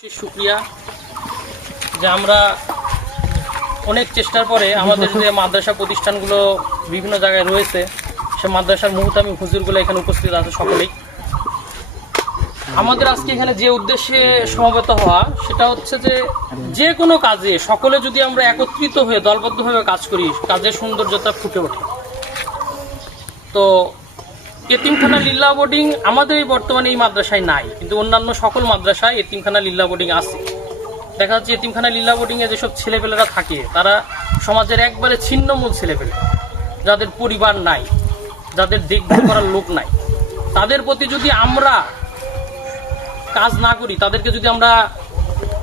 শুকরিয়া যে আমরা অনেক চেষ্টার পরে আমাদের যে মাদ্রাসা প্রতিষ্ঠানগুলো বিভিন্ন জায়গায় রয়েছে সে মাদ্রাসার মুহতামি হুজুরগুলো এখানে উপস্থিত আছে সকলেই। আমাদের আজকে এখানে যে উদ্দেশ্যে সমবেত হওয়া সেটা হচ্ছে যে কোনো কাজে সকলে যদি আমরা একত্রিত হয়ে দলবদ্ধভাবে কাজ করি কাজের সৌন্দর্যতা ফুটে ওঠে। তো এতিমখানা লিল্লাহ বোর্ডিং আমাদের এই বর্তমানে এই মাদ্রাসায় নাই, কিন্তু অন্যান্য সকল মাদ্রাসায় এতিমখানা লিল্লাহ বোর্ডিং আছে। দেখা যাচ্ছে এতিমখানা লিল্লাহ বোর্ডিংয়ে যেসব ছেলেপেলেরা থাকে তারা সমাজের একবারে ছিন্নমূল ছেলেপেলে, যাদের পরিবার নাই, যাদের দেখভাল করার লোক নাই, তাদের প্রতি যদি আমরা কাজ না করি, তাদেরকে যদি আমরা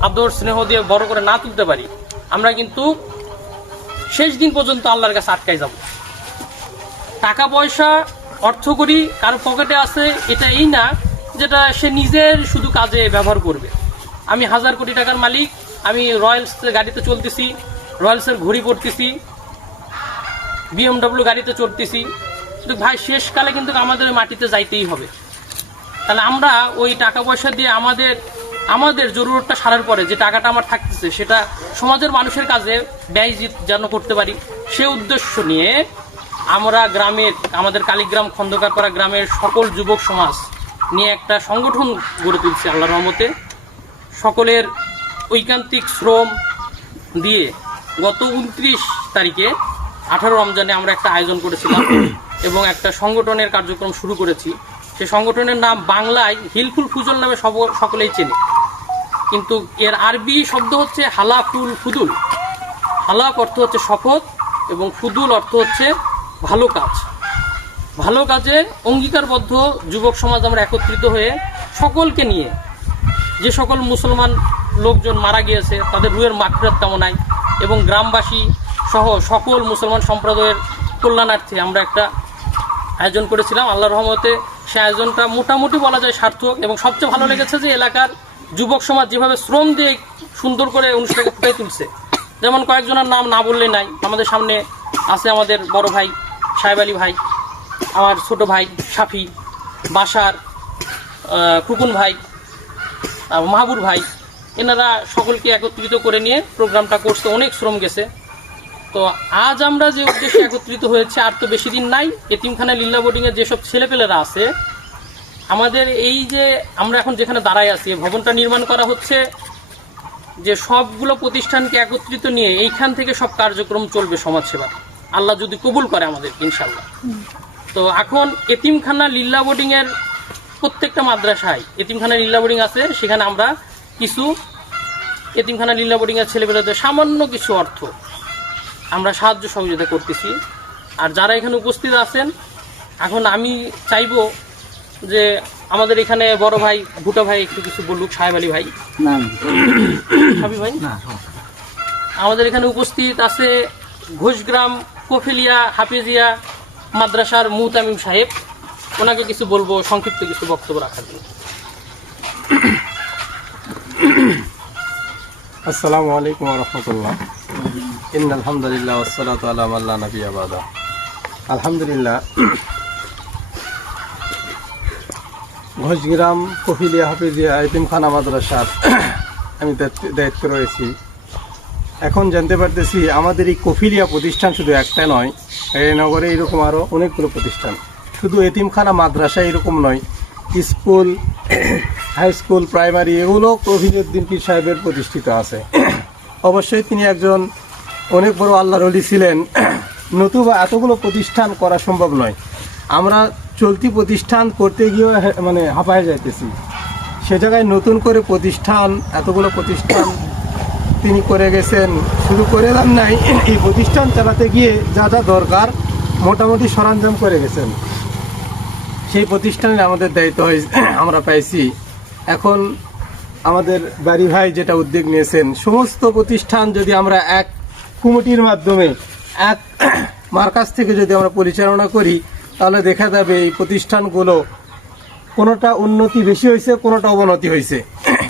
আদর স্নেহ দিয়ে বড় করে না তুলতে পারি, আমরা কিন্তু শেষ দিন পর্যন্ত আল্লাহর কাছে আটকাই যাব। টাকা পয়সা অর্থ করি কারো পকেটে আছে এটা এই না যেটা সে নিজের শুধু কাজে ব্যবহার করবে। আমি 1000 কোটি টাকার মালিক, আমি রয়্যালস গাড়িতে চলতেছি, রয়্যালসের ঘড়ি পড়তেছি, BMW গাড়িতে চড়তেছি, কিন্তু ভাই শেষকালে কিন্তু আমাদের মাটিতে যাইতেই হবে। তাহলে আমরা ওই টাকা পয়সা দিয়ে আমাদের জরুরতটা সারার পরে যে টাকাটা আমার থাকতেছে সেটা সমাজের মানুষের কাজে ব্যয় যেন করতে পারি, সে উদ্দেশ্য নিয়ে আমরা আমাদের কালীগ্রাম খন্দকারপাড়া গ্রামের সকল যুবক সমাজ নিয়ে একটা সংগঠন গড়ে তুলছি আল্লাহর রহমতে। সকলের ঐকান্তিক শ্রম দিয়ে গত 29 তারিখে 18 রমজানে আমরা একটা আয়োজন করেছিলাম এবং একটা সংগঠনের কার্যক্রম শুরু করেছি। সেই সংগঠনের নাম বাংলায় হিলফুল ফুজল নামে সকলেই চেনে, কিন্তু এর আরবি শব্দ হচ্ছে হালাফুল ফুদুল। হালাফ অর্থ হচ্ছে শপথ এবং ফুদুল অর্থ হচ্ছে ভালো কাজ। ভালো কাজে অঙ্গীকারবদ্ধ যুবক সমাজ আমরা একত্রিত হয়ে সকলকে নিয়ে যে সকল মুসলমান লোকজন মারা গিয়েছে তাদের রুহের মাগফিরাত কামনায় এবং গ্রামবাসী সহ সকল মুসলমান সম্প্রদায়ের কল্যাণার্থে আমরা একটা আয়োজন করেছিলাম। আল্লাহর রহমতে সে আয়োজনটা মোটামুটি বলা যায় সার্থক এবং সবচেয়ে ভালো লেগেছে যে এলাকার যুবক সমাজ যেভাবে শ্রম দিয়ে সুন্দর করে অনুষ্ঠানকে ফুটিয়ে তুলছে। যেমন কয়েকজনের নাম না বললে নাই, আমাদের সামনে আছে আমাদের বড় ভাই সাহেব আলী ভাই, আমার ছোট ভাই সাফি, বাসার খুকুন ভাই, মাহবুর ভাই, এনারা সকলকে একত্রিত করে নিয়ে প্রোগ্রামটা করতে অনেক শ্রম গেছে। তো আজ আমরা যে উদ্দেশ্যে একত্রিত হয়েছে আর তো বেশি দিন নাই, এতিমখানা লিল্লাহ বোর্ডিংয়ের যেসব ছেলেপেলেরা আছে আমাদের এই যে আমরা এখন যেখানে দাঁড়ায় আছি ভবনটা নির্মাণ করা হচ্ছে, যে সবগুলো প্রতিষ্ঠানকে একত্রিত নিয়ে এইখান থেকে সব কার্যক্রম চলবে সমাজসেবা, আল্লাহ যদি কবুল করে আমাদের ইনশাল্লাহ। তো এখন এতিমখানা লিল্লাহ বোর্ডিংয়ের প্রত্যেকটা মাদ্রাসায় এতিমখানা লিল্লাহ বোর্ডিং আছে, সেখানে আমরা কিছু এতিমখানা লিল্লাহ বোর্ডিংয়ের ছেলেপেলেদের সামান্য কিছু অর্থ আমরা সাহায্য সহযোগিতা করতেছি। আর যারা এখানে উপস্থিত আছেন, এখন আমি চাইবো যে আমাদের এখানে বড় ভাই ভুটা ভাই একটু কিছু বলুক, সাহেব আলী ভাই, সাবি ভাই। আমাদের এখানে উপস্থিত আছে ঘোষগ্রাম কফিলিয়া হাফিজিয়া মাদ্রাসার মুহতামিম সাহেব, ওনাকে কিছু বলবো, সংক্ষিপ্ত কিছু বক্তব্য রাখার জন্য। আসসালামু আলাইকুম ওয়া রাহমাতুল্লাহ। ইন্নাল হামদুলিল্লাহ ওয়াসসালাতু আলা মান লা নাবিয়্যা বাদা। আলহামদুলিল্লাহ, ঘোষগ্রাম কফিলিয়া হাফিজিয়া এতিমখানা মাদ্রাসার আমি দায়িত্ব রয়েছি। এখন জানতে পারতেছি আমাদের এই কফিলিয়া প্রতিষ্ঠান শুধু একটা নয়, এই নগরে এরকম আরও অনেকগুলো প্রতিষ্ঠান, শুধু এতিমখানা মাদ্রাসা এরকম নয়, স্কুল, হাই স্কুল, প্রাইমারি এগুলো কফিলুদ্দিন পীর সাহেবের প্রতিষ্ঠিত আছে। অবশ্যই তিনি একজন অনেক বড় আল্লাহর ওলি ছিলেন, নতুবা এতগুলো প্রতিষ্ঠান করা সম্ভব নয়। আমরা চলতি প্রতিষ্ঠান করতে গিয়েও হাঁপায় যাইতেছি, সে জায়গায় নতুন করে প্রতিষ্ঠান, এতগুলো প্রতিষ্ঠান তিনি করে গেছেন। শুধু করে দেন নাই, এই প্রতিষ্ঠান চালাতে গিয়ে যা যা দরকার মোটামুটি সরঞ্জাম করে গেছেন। সেই প্রতিষ্ঠানের আমাদের দায়িত্ব আমরা পাইছি। এখন আমাদের বাড়ি ভাই যেটা উদ্যোগ নিয়েছেন, সমস্ত প্রতিষ্ঠান যদি আমরা এক কমিটির মাধ্যমে এক মার্কাজ থেকে যদি আমরা পরিচালনা করি তাহলে দেখা যাবে এই প্রতিষ্ঠানগুলো কোনোটা উন্নতি বেশি হয়েছে, কোনোটা অবনতি হয়েছে।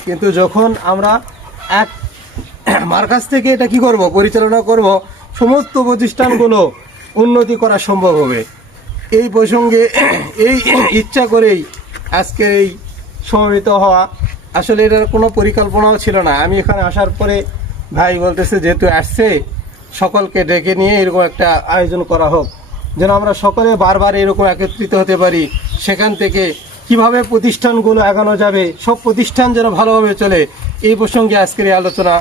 কিন্তু যখন আমরা এক মার্কাজ থেকে এটা কি করব, পরিচালনা করব, সমস্ত প্রতিষ্ঠানগুলো উন্নতি করা সম্ভব হবে। এই প্রসঙ্গে এই ইচ্ছা করেই আজকে এই সমবেত হওয়া আসলে এটার কোনো পরিকল্পনাও ছিল না। আমি এখানে আসার পরে ভাই বলতেছে যেহেতু আসছে সকলকে ডেকে নিয়ে এরকম একটা আয়োজন করা হোক, যেন আমরা সকলে বারবার এরকম একত্রিত হতে পারি। সেখান থেকে কিভাবে প্রতিষ্ঠানগুলো এগানো যাবে, সব প্রতিষ্ঠান যেন ভালোভাবে চলে, এই প্রসঙ্গে আজকের এই আলোচনা।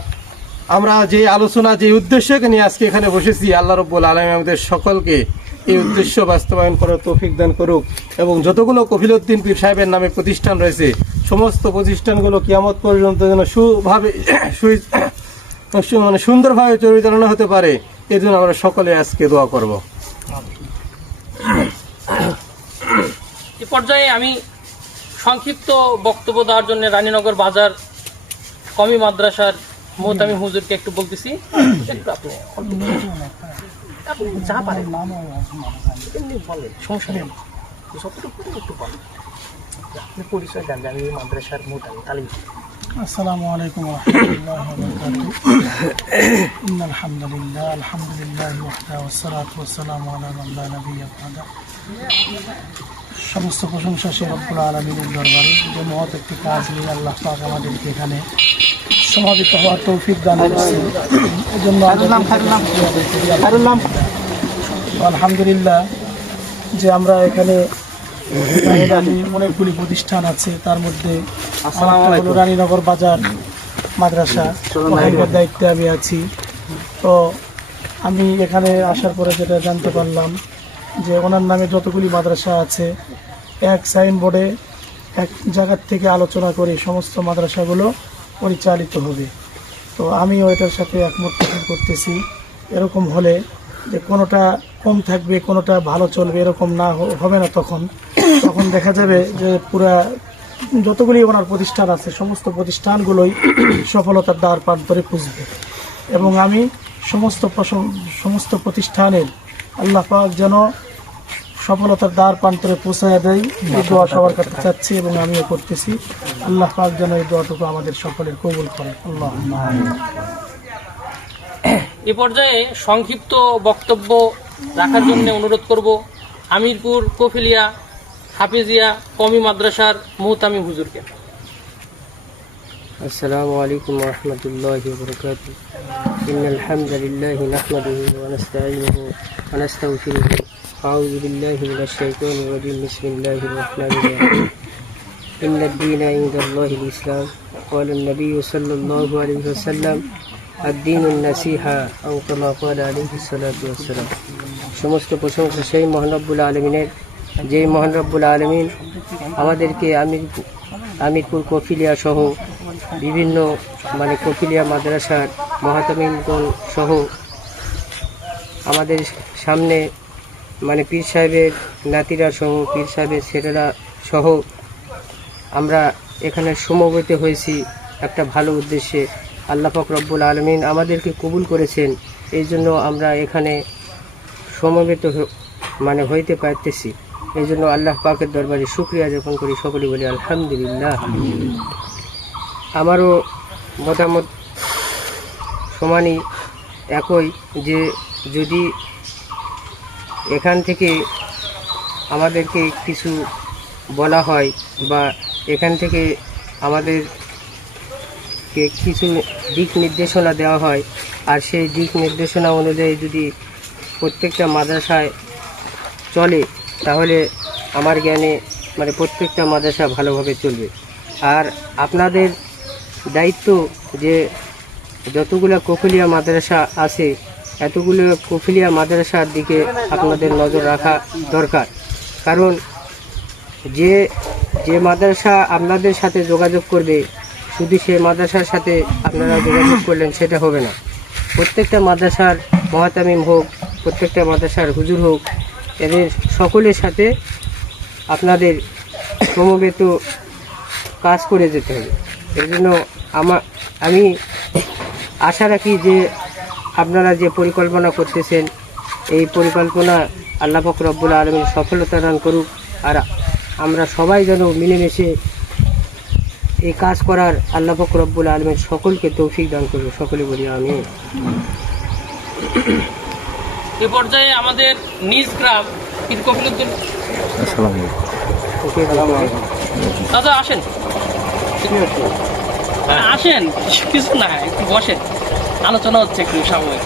আমরা যে আলোচনা, যে উদ্দেশ্যকে নিয়ে আজকে এখানে বসেছি, আল্লাহ রাব্বুল আলামিন আমাদের সকলকে এই উদ্দেশ্য বাস্তবায়ন করার তৌফিক দান করুক। এবং যতগুলো কফিলউদ্দিন পীর সাহেবের নামে প্রতিষ্ঠান রয়েছে, সমস্ত প্রতিষ্ঠানগুলো কিয়ামত পর্যন্ত যেন মানে সুন্দরভাবে পরিচালনা হতে পারে, এর জন্য আমরা সকলে আজকে দোয়া করব। এ পর্যায়ে আমি সংক্ষিপ্ত বক্তব্য দেওয়ার জন্য রানীনগর বাজার কমি মাদ্রাসার মোহতামিম হুজুরকে একটু বলতেছি। একটু আপনি যা পারেন এমনি বলেন, সমস্যা নেই, যতটুকু একটু বলেন। আপনি পরিচয় দেন যে আমি এই মাদ্রাসার মোহতামিম তালিম। আসসালামু আলাইকুম ওয়া রাহমাতুল্লাহি ওয়া বারাকাতুহু। ইন্নাল হামদুলিল্লাহ আলহামদুলিল্লাহি ওয়াহদাহু ওয়াস সালাতু ওয়াস সালামু আলা মান লা নাবিয়্যা বা'দা। সমস্ত প্রশংসা সে রব্বুল আলামিনের দরবারে, যে মহৎ একটি কাজ নিয়ে আল্লাহ পাক আমাদেরকে এখানে সমাবেত হওয়ার তৌফিক দান করেছেন। এজন্য আলহামদুলিল্লাহ যে আমরা এখানে অনেকগুলি প্রতিষ্ঠান আছে, তার মধ্যে হলো রানীনগর বাজার মাদ্রাসা, এর দায়িত্বে আমি আছি। তো আমি এখানে আসার পরে যেটা জানতে পারলাম যে ওনার নামে যতগুলি মাদ্রাসা আছে, এক সাইনবোর্ডে এক জায়গার থেকে আলোচনা করে সমস্ত মাদ্রাসাগুলো পরিচালিত হবে। তো আমিও এটার সাথে একমত পোষণ করতেছি। এরকম হলে যে কোনোটা কম থাকবে, কোনোটা ভালো চলবে, এরকম না হবে না। তখন দেখা যাবে যে পুরা যতগুলি ওনার প্রতিষ্ঠান আছে, সমস্ত প্রতিষ্ঠানগুলোই সফলতার দ্বার প্রান্তরে পুষবে। এবং আমি সমস্ত প্রতিষ্ঠানের আল্লাহ পাক যেন সফলতার দ্বার প্রান্তরে পৌঁছায় দেয়, এই দোয়া সবার কাছে চাচ্ছি এবং আমিও করতেছি। আল্লাহ পাক যেন এই দোয়াটুকু আমাদের সকলের কবুল করে। আল্লাহুম্মা আমিন। এ পর্যায়ে সংক্ষিপ্ত বক্তব্য রাখার জন্য অনুরোধ করব আমিরপুর কফিলিয়া হাফিজিয়া কমি মাদ্রাসার মোহতামিম হুজুরকে। আসসালামু আলাইকুম ওয়া রাহমাতুল্লাহি ওয়া বারাকাতুহু। ইন্নাল হামদালিল্লাহি নাহমাদুহু ওয়া নাস্তাঈনুহু ওয়া নাস্তাগফিরুহু। আউযু বিল্লাহি মিনাশ শাইতানির রাজীম। বিসমিল্লাহির রাহমানির রাহিম। ইন্নাদ দীনা ইনদাল্লাহিল ইসলাম। ক্বালা an-নাবিয়্যু সাল্লাল্লাহু আলাইহি ওয়াসাল্লাম আদ-দীনুন নাসিহা আও কামা ক্বালা আলাইহিস সালাতু ওয়াস সালাম। সমস্ত প্রশংসা সেই মহান রব্বুল আলামিনের, যে মহান রব্বুল আলামিন আমাদেরকে আমিরপুর কফিলিয়া সহ বিভিন্ন কফিলিয়া মাদ্রাসার মোহতামিমগণ সহ আমাদের সামনে পীর সাহেবের নাতিরা সহ, পীর সাহেবের ছেলেরা সহ আমরা এখানে সমবেত হয়েছি একটা ভালো উদ্দেশ্যে। আল্লাহ পাক রব্বুল আলামিন আমাদেরকে কবুল করেছেন, এই জন্য আমরা এখানে সমবেত হইতে পারতেছি। এই জন্য আল্লাহ পাকের দরবারে শুকরিয়া জ্ঞাপন করি, সকলে বলি আলহামদুলিল্লাহ। আমারও মতামত সমানই একই, যে যদি এখান থেকে আমাদেরকে কিছু বলা হয় বা এখান থেকে আমাদেরকে কিছু দিক নির্দেশনা দেওয়া হয়, আর সেই দিক নির্দেশনা অনুযায়ী যদি প্রত্যেকটা মাদ্রাসায় চলে, তাহলে আমার জ্ঞানে প্রত্যেকটা মাদ্রাসা ভালোভাবে চলবে। আর আপনাদের দায়িত্ব যে যতগুলো কফিলিয়া মাদ্রাসা আছে, এতগুলো কফিলিয়া মাদ্রাসার দিকে আপনাদের নজর রাখা দরকার। কারণ যে মাদ্রাসা আপনাদের সাথে যোগাযোগ করবে, শুধু সেই মাদ্রাসার সাথে আপনারা যোগাযোগ করলেন সেটা হবে না। প্রত্যেকটা মাদ্রাসার মোহতামিম হোক, প্রত্যেকটা মাদ্রাসার হুজুর হোক, এদের সকলের সাথে আপনাদের সমবেত কাজ করে যেতে হবে। এর জন্য আমি আশা রাখি যে আপনারা যে পরিকল্পনা করতেছেন, এই পরিকল্পনা আল্লাহ পাক রব্বুল আলামিন সফলতা দান করুক। আর আমরা সবাই যেন মিলেমিশে এই কাজ করার আল্লাহ পাক রব্বুল আলামিন সকলকে তৌফিক দান করবে, সকলে বলি আমিন। এ পর্যায়ে আমাদের নিজ গ্রাম পীর কফিলউদ্দিন দাদা আসেন। আসেন, কিছু না, একটু বসেন, আলোচনা হচ্ছে একটু সাময়িক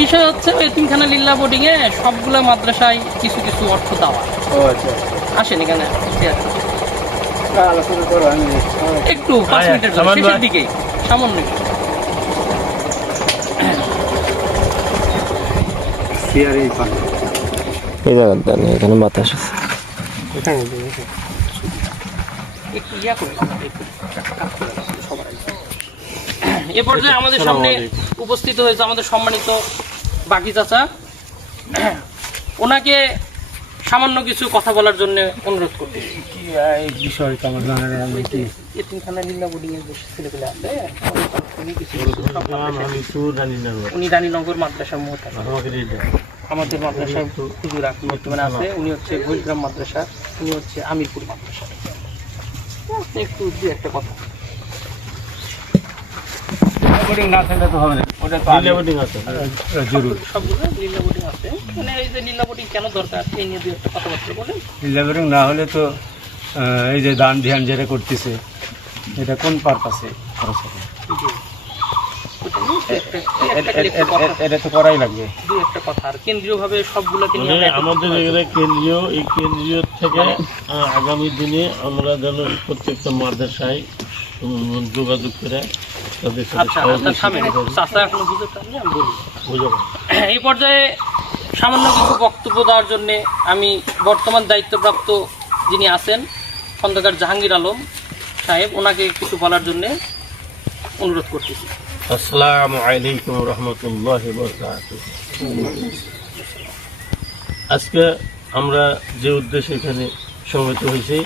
বিষয় হচ্ছে এতিমখানা লিল্লা বোর্ডিং এ সবগুলো মাদ্রাসায় কিছু কিছু অর্থ দেওয়া। আসেন এখানে আলোচনা করো, আমি একটু 5 মিনিটের জন্য, শেষের দিকে সামান্য একটু। এই জায়গাটা নেই, এখানে বাতাস আছে। একটু ইয়া করে সবার আগে। এ পর্যায়ে আমাদের সামনে উপস্থিত হয়েছে আমাদের সম্মানিত বাকি চাচা, ওনাকে সামান্য কিছু কথা বলার জন্য অনুরোধ করতে। এতিমখানা লিল্লা বোর্ডিং এর যে ছেলেগুলো আছে, উনি রানীনগর মাদ্রাসার মোহতামিম, আমাদের মাদ্রাসার হুজুর বর্তমানে আছে, উনি হচ্ছে ঘোষগ্রাম মাদ্রাসা, উনি হচ্ছে আমিরপুর মাদ্রাসা। একটু দু একটা কথা। সবগুলো লীলা বোর্ডিং আছে, মানে এই যে লীলা বোর্ডিং কেন দরকার এই নিয়ে দু একটা কথাবার্তা বলেন। লেবারিং না হলে তো এই যে দান ধ্যান যেটা করতেছে এটা কোন পারপাসে খরচ হবে? এটা তো করাই লাগবে। দু একটা কথা। আর কেন্দ্রীয়ভাবে সবগুলোকে নিয়ে আমরা আমাদের এখানে কেন্দ্রীয়, এই কেন্দ্রীয় থেকে আগামী দিনে আমরা যেন প্রত্যেকটা মাদ্রাসায় যোগাযোগ করে তাদের সাথে এই পর্যায়ে সামান্য কিছু বক্তব্য দেওয়ার জন্য আমি বর্তমান দায়িত্বপ্রাপ্ত যিনি আছেন খন্দকার জাহাঙ্গীর আলম সাহেব, ওনাকে কিছু বলার জন্য অনুরোধ করতেছি। আসসালামু আলাইকুম রহমতুল্লাহি ওয়া বারাকাতুহু। আজকে আমরা যে উদ্দেশ্যে এখানে সমবেত হয়েছি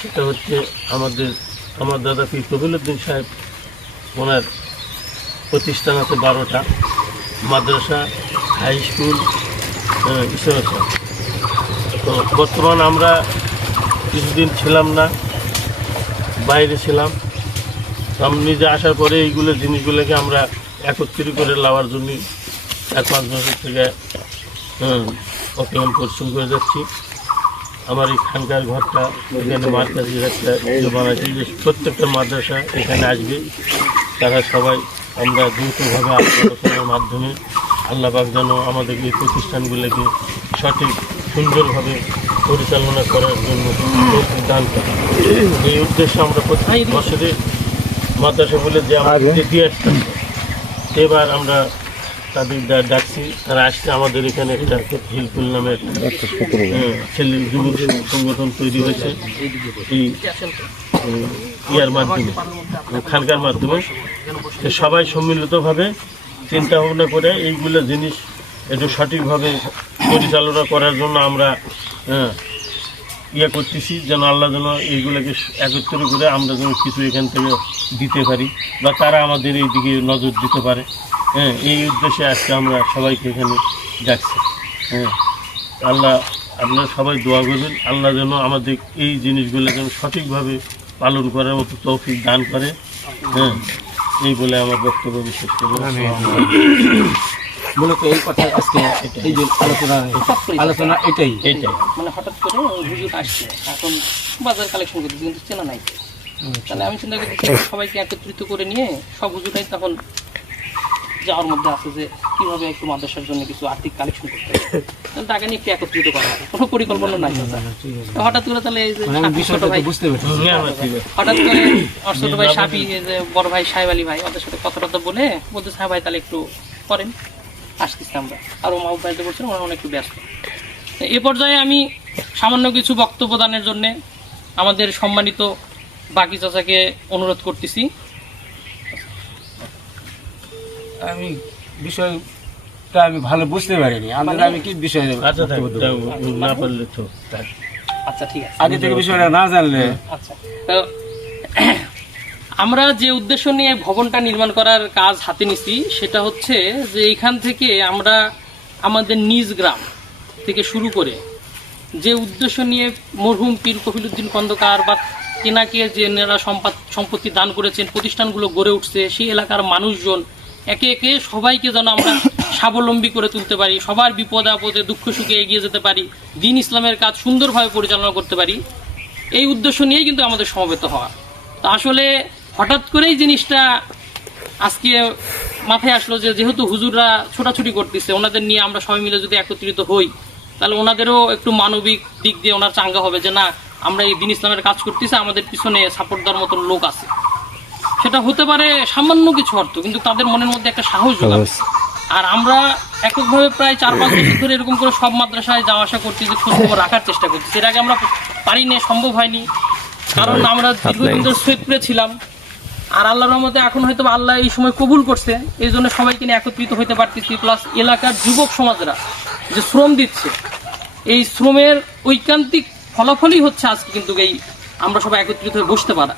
সেটা হচ্ছে আমার দাদা পীর কবিলউদ্দিন সাহেব, ওনার প্রতিষ্ঠান আছে 12টা, মাদ্রাসা, হাই স্কুল, ইসলাম। তো বর্তমান আমরা কিছুদিন ছিলাম না, বাইরে ছিলাম। আমি নিজে আসার পরে এইগুলো জিনিসগুলোকে আমরা একত্রিত করে নেওয়ার জন্য 4-5 বছর থেকে অক্লান্ত পরিশ্রম করে যাচ্ছি। আমার এই খানকার ঘরটা এখানে মার্কাজের একটা বানাচ্ছি যে প্রত্যেকটা মাদ্রাসা এখানে আসবে, তারা সবাই আমরা দ্রুতভাবে আলোচনার মাধ্যমে আল্লাহ পাক যেন আমাদের এই প্রতিষ্ঠানগুলোকে সঠিক সুন্দরভাবে পরিচালনা করার জন্য দান করে। এই উদ্দেশ্যে আমরা প্রত্যেক বছরে মাদ্রাসা বলে যে আমাদের দিয়ে আসতাম, এবার আমরা তাদের ডাকছি, তারা আসছে। আমাদের এখানে একটা হিলপুল নামে একটা ছেলে যুবক সংগঠন তৈরি হয়েছে এই ইয়ার মাধ্যমে, খানকার মাধ্যমে। সবাই সম্মিলিতভাবে চিন্তা ভাবনা করে এইগুলো জিনিস একটু সঠিকভাবে পরিচালনা করার জন্য আমরা করতেছি, যেন আল্লাহ যেন এইগুলোকে একত্র করে আমরা যেন কিছু এখান থেকে দিতে পারি বা তারা আমাদের এই দিকে নজর দিতে পারে। এই উদ্দেশ্যে আজকে আমরা সবাইকে এখানে ডাকছি। আল্লাহ, আপনারা সবাই দোয়া করবেন, আল্লাহ যেন আমাদের এই জিনিসগুলো যেন সঠিকভাবে পালন করার মতো তৌফিক দান করে। এই বলে আমার বক্তব্য বিশেষ করে মূলত এই কথা আজকে এই যে আলোচনা এটাই মানে হঠাৎ করে হুজুর আসছে, এখন বাজার কালেকশন করতে কিন্তু চেনা নাই। তাহলে আমি চিন্তা করছি সবাইকে একত্রিত করে নিয়ে সব হুজুরাই তখন যাওয়ার মধ্যে আছে যে কিভাবে একটু মাদ্রাসার জন্য কিছু আর্থিক কালেকশন করতে হবে, তাহলে টাকা নিয়ে একটু একত্রিত করা হবে, কোনো পরিকল্পনা নাই। হঠাৎ করে তাহলে এই যে ছোট ভাই, হঠাৎ করে আমার ছোট ভাই সাপি, যে বড় ভাই সাহেব আলী ভাই, ওদের সাথে কথা বলে বলতে সাহেব ভাই তাহলে একটু করেন, আসতেছি আমরা। আর ও মাহবুব ভাইতে বলছিলাম ওরা অনেক একটু ব্যস্ত। এ পর্যায়ে আমি সামান্য কিছু বক্তব্য দানের জন্য আমাদের সম্মানিত বাকি চাচাকে অনুরোধ করতেছি। আমি বিষয়টা আমি ভালো বুঝতে পারিনি, আমি কি বিষয় না পারলে তো আচ্ছা ঠিক আছে, আগে থেকে বিষয়টা না জানলে। আচ্ছা, তো আমরা যে উদ্দেশ্য নিয়ে ভবনটা নির্মাণ করার কাজ হাতে নিছি সেটা হচ্ছে যে এইখান থেকে আমরা আমাদের নিজ গ্রাম থেকে শুরু করে যে উদ্দেশ্য নিয়ে মরহুম পীর কফিলউদ্দিন খন্দকার বা তেনাকে যে সম্পত্তি দান করেছেন, প্রতিষ্ঠানগুলো গড়ে উঠছে, সেই এলাকার মানুষজন একে একে সবাইকে যেন আমরা স্বাবলম্বী করে তুলতে পারি, সবার বিপদে আপদে দুঃখ সুখে এগিয়ে যেতে পারি, দ্বীন ইসলামের কাজ সুন্দরভাবে পরিচালনা করতে পারি, এই উদ্দেশ্য নিয়েই কিন্তু আমাদের সমবেত হওয়া। তো আসলে হঠাৎ করেই জিনিসটা আজকে মাথায় আসলো যে যেহেতু হুজুররা ছোটাছুটি করতেছে, ওনাদের নিয়ে আমরা সবাই মিলে যদি একত্রিত হই তাহলে ওনাদেরও একটু মানবিক দিক দিয়ে ওনার চাঙ্গা হবে যে না, আমরা এই দিন ইসলামের কাজ করতেছি, আমাদের পিছনে সাপোর্ট দেওয়ার মতন লোক আছে। সেটা হতে পারে সামান্য কিছু অর্থ, কিন্তু তাদের মনের মধ্যে একটা সাহস যোগাবে। আর আমরা এককভাবে প্রায় 4-5 বছর ধরে এরকম করে সব মাদ্রাসায় যাওয়া আসা করতেছি, খোঁজখবর রাখার চেষ্টা করতেছি। এর আগে আমরা পারিনি, সম্ভব হয়নি, কারণ আমরা দীর্ঘদিন ধরে সৈয়দপুরে ছিলাম। আর আল্লাহর রহমতে এখন হয়তো আল্লাহ এই সময় কবুল করছে, এই জন্য সবাইকে নিয়ে একত্রিত হতে পারতেছি। প্লাস এলাকার যুবক সমাজরা যে শ্রম দিচ্ছে, এই শ্রমের ঐকান্তিক ফলাফলই হচ্ছে আজকে কিন্তু এই আমরা সবাই একত্রিত হয়ে বসতে পারা।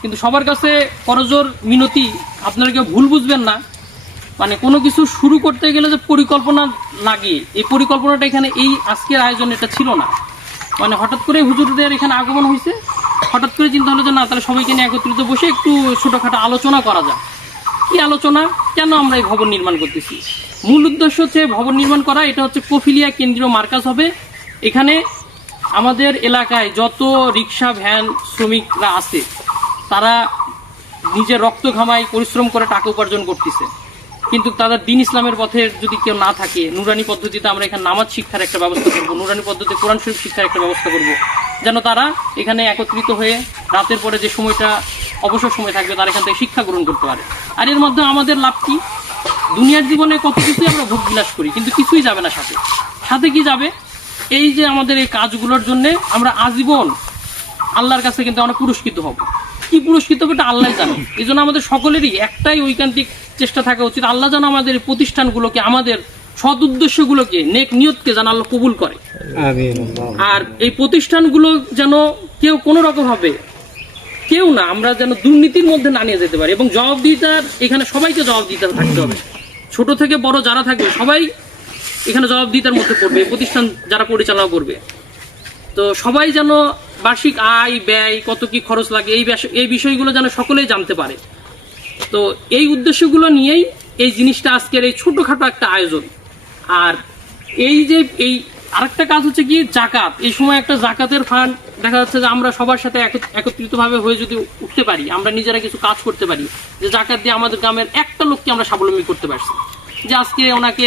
কিন্তু সবার কাছে করজোর মিনতি, আপনারা কেউ ভুল বুঝবেন না, মানে কোনো কিছু শুরু করতে গেলে যে পরিকল্পনা লাগে, এই পরিকল্পনাটা এখানে এই আজকের আয়োজন এটা ছিল না। মানে হঠাৎ করে হুজুরদের এখানে আগমন হয়েছে, হঠাৎ করে চিন্তা হলো যে না, তাহলে সবাইকে নিয়ে একত্রিত বসে একটু ছোটোখাটো আলোচনা করা যায়। কি আলোচনা? কেন আমরা এই ভবন নির্মাণ করতেছি? মূল উদ্দেশ্য হচ্ছে ভবন নির্মাণ করা। এটা হচ্ছে কফিলিয়া কেন্দ্রীয় মার্কাজ হবে। এখানে আমাদের এলাকায় যত রিক্সা ভ্যান শ্রমিকরা আছে, তারা নিজের রক্ত ঘামায় পরিশ্রম করে টাকা উপার্জন করতেছে, কিন্তু তাদের দিন ইসলামের পথে যদি কেউ না থাকে, নুরানি পদ্ধতিতে আমরা এখানে নামাজ শিক্ষার একটা ব্যবস্থা করব, নুরানি পদ্ধতিতে কোরআন শরীফ শিক্ষার একটা ব্যবস্থা করব, যেন তারা এখানে একত্রিত হয়ে রাতের পরে যে সময়টা অবসর সময় থাকবে তারা এখান থেকে শিক্ষা গ্রহণ করতে পারে। আর এর মধ্যে আমাদের লাভ কি? দুনিয়ার জীবনে কত কিছুই আমরা ভোগ বিলাস করি, কিন্তু কিছুই যাবে না সাথে। সাথে কি যাবে? এই যে আমাদের এই কাজগুলোর জন্য আমরা আজীবন আল্লাহর কাছে কিন্তু আমরা পুরস্কৃত হব। কি পুরস্কৃত হবে এটা আল্লাহ জানে। এই জন্য আমাদের সকলেরই একটাই ঐকান্তিক চেষ্টা থাকা উচিত, আল্লাহ যেন আমাদের এই প্রতিষ্ঠানগুলোকে, আমাদের সৎ উদ্দেশ্যগুলোকে, নেক নিয়তকে যেন আল্লাহ কবুল করে। আর এই প্রতিষ্ঠানগুলো যেন কেউ কোনো রকম ভাবে কেউ না, আমরা যেন দুর্নীতির মধ্যে না নিয়ে যেতে পারি। এবং জবাবদিহিতার এখানে সবাইকে জবাবদিহিতা থাকতে হবে, ছোট থেকে বড় যারা থাকবে সবাই এখানে জবাবদিহিতার মধ্যে পড়বে, এই প্রতিষ্ঠান যারা পরিচালনা করবে। তো সবাই যেন বার্ষিক আয় ব্যয়, কত কি খরচ লাগে, এই বিষয়গুলো যেন সকলেই জানতে পারে। তো এই উদ্দেশ্যগুলো নিয়েই এই জিনিসটা আজকের এই ছোটোখাটো একটা আয়োজন। আর এই যে এই আরেকটা কাজ হচ্ছে কি, জাকাত। এই সময় একটা জাকাতের ফান্ড দেখা যাচ্ছে যে আমরা সবার সাথে একত্রিতভাবে হয়ে যদি উঠতে পারি, আমরা নিজেরা কিছু কাজ করতে পারি, যে জাকাত দিয়ে আমাদের গ্রামের একটা লোককে আমরা স্বাবলম্বী করতে পারছি। যে আজকে ওনাকে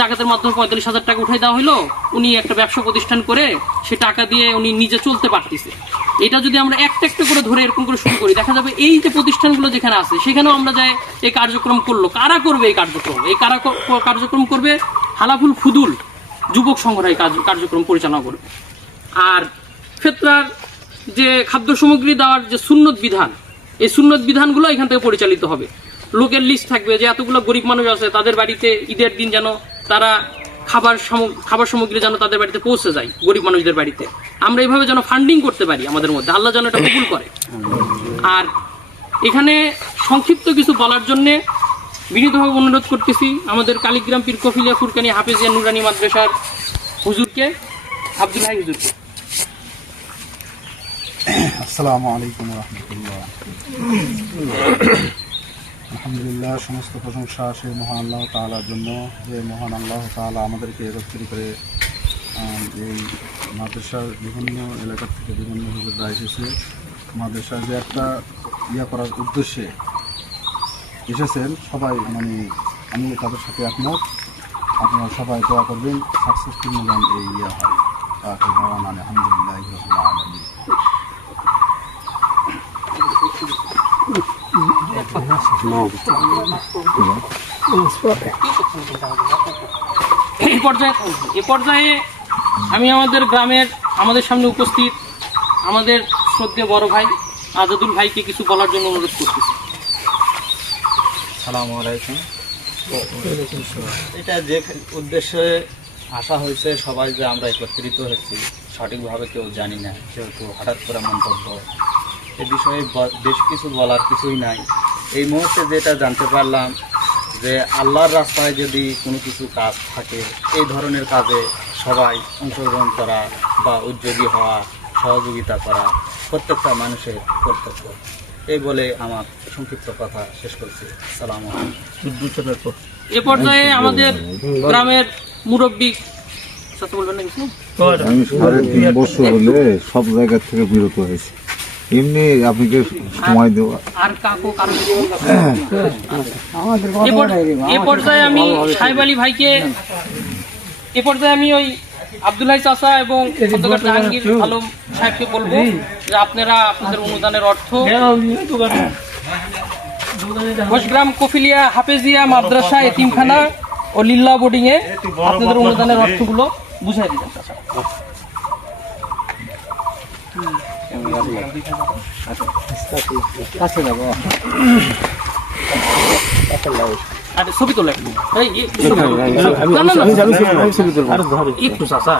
জাকাতের মাধ্যমে 45,000 টাকা উঠাই দেওয়া হলো, উনি একটা ব্যবসা প্রতিষ্ঠান করে সে টাকা দিয়ে উনি নিজে চলতে পারতেছে। এটা যদি আমরা একটা একটা করে ধরে এরকম করে শুরু করি, দেখা যাবে এই যে প্রতিষ্ঠানগুলো যেখানে আছে সেখানেও আমরা যাই এই কার্যক্রম করলো। কারা করবে এই কার্যক্রম? এই কার্যক্রম করবে হালাফুল ফুদুল যুবক সংঘরা এই কার্যক্রম পরিচালনা করবে। আর ফেতরার যে খাদ্য সামগ্রী দেওয়ার যে সুন্নত বিধান, এই সুন্নত বিধানগুলো এখান থেকে পরিচালিত হবে। লোকের লিস্ট থাকবে যে এতগুলো গরিব মানুষ আছে, তাদের বাড়িতে ঈদের দিন যেন তারা খাবার সামগ্রী যেন তাদের বাড়িতে পৌঁছে যায়, গরিব মানুষদের বাড়িতে। আমরা এইভাবে যেন ফান্ডিং করতে পারি আমাদের মধ্যে, আল্লাহ যেন এটা কবুল করে। আর এখানে সংক্ষিপ্ত কিছু বলার জন্যে বিনীতভাবে অনুরোধ করতেছি আমাদের কালীগ্রাম পীর কফিলিয়া ফুরকানি হাফেজিয়া নুরানি মাদ্রাসার হুজুরকে, আব্দুল্লাহ হুজুরকে। আসসালামু আলাইকুম রহমতুল্লাহ। আলহামদুলিল্লাহ, সমস্ত প্রশংসা সেই মহান আল্লাহ তাআলার জন্য, যে মহান আল্লাহ তাআলা আমাদেরকে একত্রিত করে এই মাদ্রাসার বিভিন্ন এলাকা থেকে বিভিন্ন হুজুররা এসেছে। মাদ্রাসার যে একটা করার উদ্দেশ্যে এসেছেন সবাই, মানে আমি তাদের সাথে একমত। আপনারা সবাই দোয়া করবেন সাকসেসফুল যেন এই হয়। আলহামদুলিল্লাহ রাব্বিল আলামিন। এ পর্যায়ে আমি আমাদের গ্রামের, আমাদের সামনে উপস্থিত আমাদের শ্রদ্ধেয় বড় ভাই আজাদুল ভাইকে কিছু বলার জন্য অনুরোধ করতেছি। আসসালামু আলাইকুম। এটা যে উদ্দেশ্যে আসা হয়েছে, সবাই যে আমরা একত্রিত হয়েছি সঠিকভাবে কেউ জানি না, যেহেতু হঠাৎ করে মন্তব্য, এ বিষয়ে বেশ কিছু বলার কিছুই নাই। এই মুহূর্তে যেটা জানতে পারলাম যে আল্লাহর রাস্তায় যদি কোনো কিছু কাজ থাকে, এই ধরনের কাজে সবাই অংশগ্রহণ করা বা উদ্যোগী হওয়া, সহযোগিতা করা প্রত্যেকটা মানুষের কর্তব্য। এই বলে আমার সংক্ষিপ্ত কথা শেষ করছি। আসসালামু আলাইকুম। এ পর্যায়ে আমাদের গ্রামের মুরব্বী, বলবেন না কিছু? আমি 3.5 বছর হলে সব জায়গা থেকে বিরত হয়েছি, এমনি আপনাকে সময় দেওয়া আর কাকু কারো এ পর্যায়ে আমি সাহেব আলী ভাইকে এ পর্যায়ে আমি ওই আব্দুল্লাহ চাচা এবং খন্দকার জাহাঙ্গীর আলম সাহেবকে বলবো যে আপনারা আপনাদের অনুদানের অর্থ ঘোষগ্রাম কফিলিয়া হাফেজিয়া মাদ্রাসা এতিমখানা ও লিল্লা বোর্ডিং এ আপনাদের অনুদানের অর্থগুলো বুঝাই দিবেন চাচা। আর ছবি তোলা একটু একটু চাচা